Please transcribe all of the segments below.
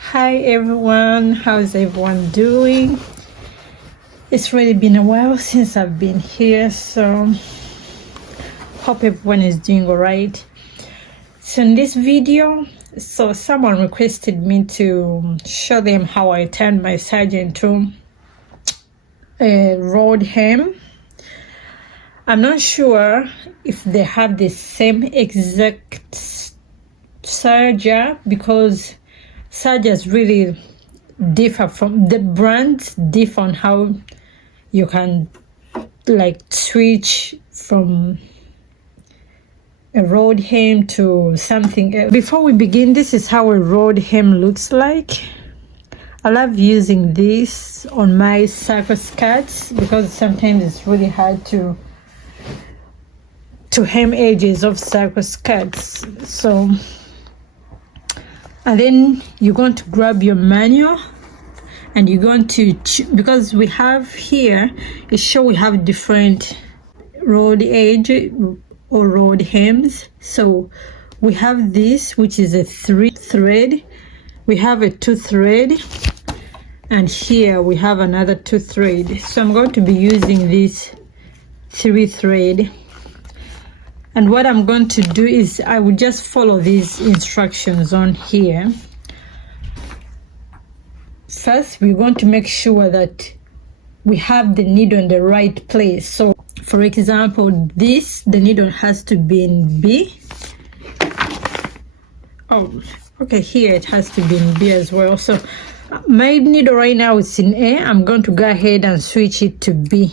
Hi everyone, how's everyone doing? It's really been a while since I've been here, so hope everyone is doing all right. So in this video, someone requested me to show them how I turned my serger into a road hem. I'm not sure if they have the same exact serger, because sergers really differ from the brands, differ on how you can like switch from a road hem to something else. Before we begin, this is how a road hem looks like. I love using this on my circle skirts because sometimes it's really hard to hem edges of circle skirts. So, and then you're going to grab your manual and you're going to, because we have here, it's sure we have different road edge or road hems. So we have this, which is a 3 thread, we have a 2 thread, and here we have another 2 thread. So I'm going to be using this 3 thread, and what I'm going to do is I will just follow these instructions on here. First, we're going to make sure that we have the needle in the right place. So for example, the needle has to be in B. Oh, okay, here it has to be in B as well. So my needle right now is in A. I'm going to go ahead and switch it to B.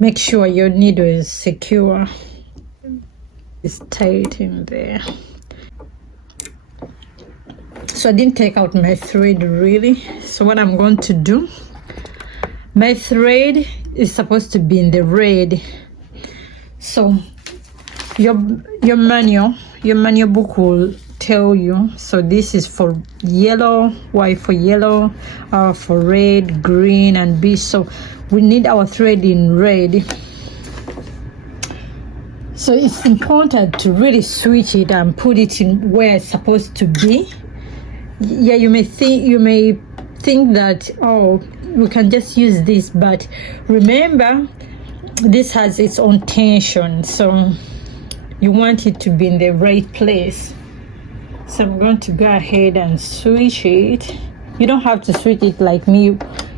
Make sure your needle is secure. It's tight in there. So I didn't take out my thread really. So what I'm going to do, my thread is supposed to be in the red. So your manual book will tell you. So this is for yellow, Y for yellow, R for red, green, and B. So we need our thread in red. So it's important to really switch it and put it in where it's supposed to be. Yeah, you may think that, oh, we can just use this, but remember this has its own tension, so you want it to be in the right place. So I'm going to go ahead and switch it. You don't have to switch it like me.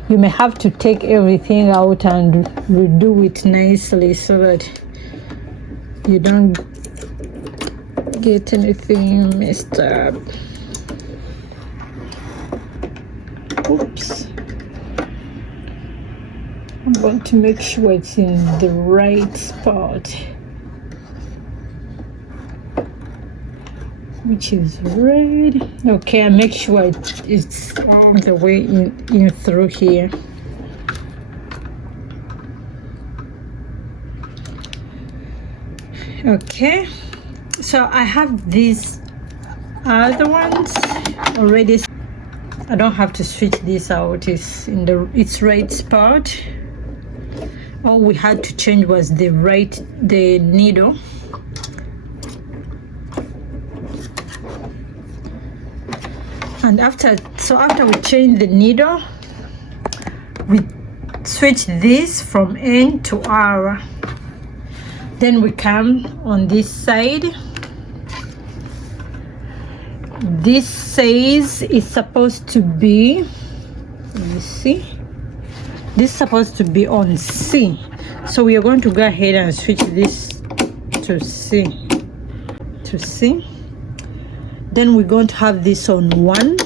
You may have to take everything out and redo it nicely so that you don't get anything messed up. Oops. I'm going to make sure it's in the right spot, which is red. Okay, I make sure it's all the way in through here. Okay, so I have these other ones already. I don't have to switch this out. It's in its right spot. All we had to change was the needle. And after we change the needle, we switch this from N to R. Then we come on this side. This says it's supposed to be, you see, this is supposed to be on C. So we are going to go ahead and switch this to C. Then we're going to have this on 1.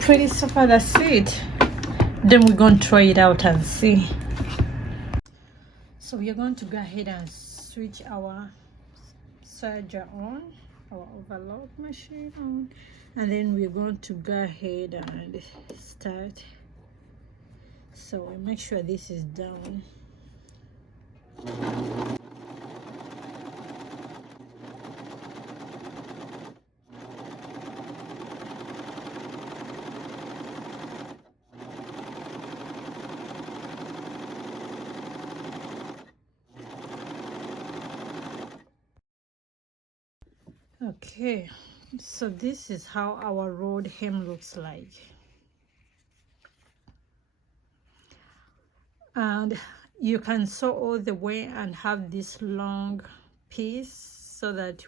Pretty so far, that's it. Then we're going to try it out and see. So we are going to go ahead and switch our serger on, our overlock machine on, and then we're going to go ahead and start. So we make sure this is down. Okay, so this is how our rolled hem looks like. And you can sew all the way and have this long piece so that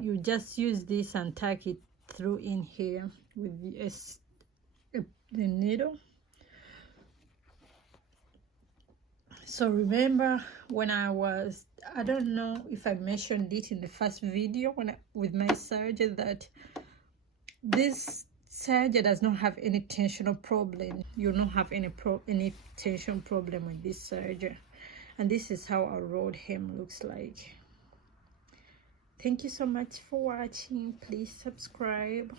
you just use this and tack it through in here with the needle. So remember when I don't know if I mentioned it in the first video with my serger, that this serger does not have any tensional problem. You don't have any tension problem with this serger. And this is how our rolled hem looks like. Thank you so much for watching. Please subscribe.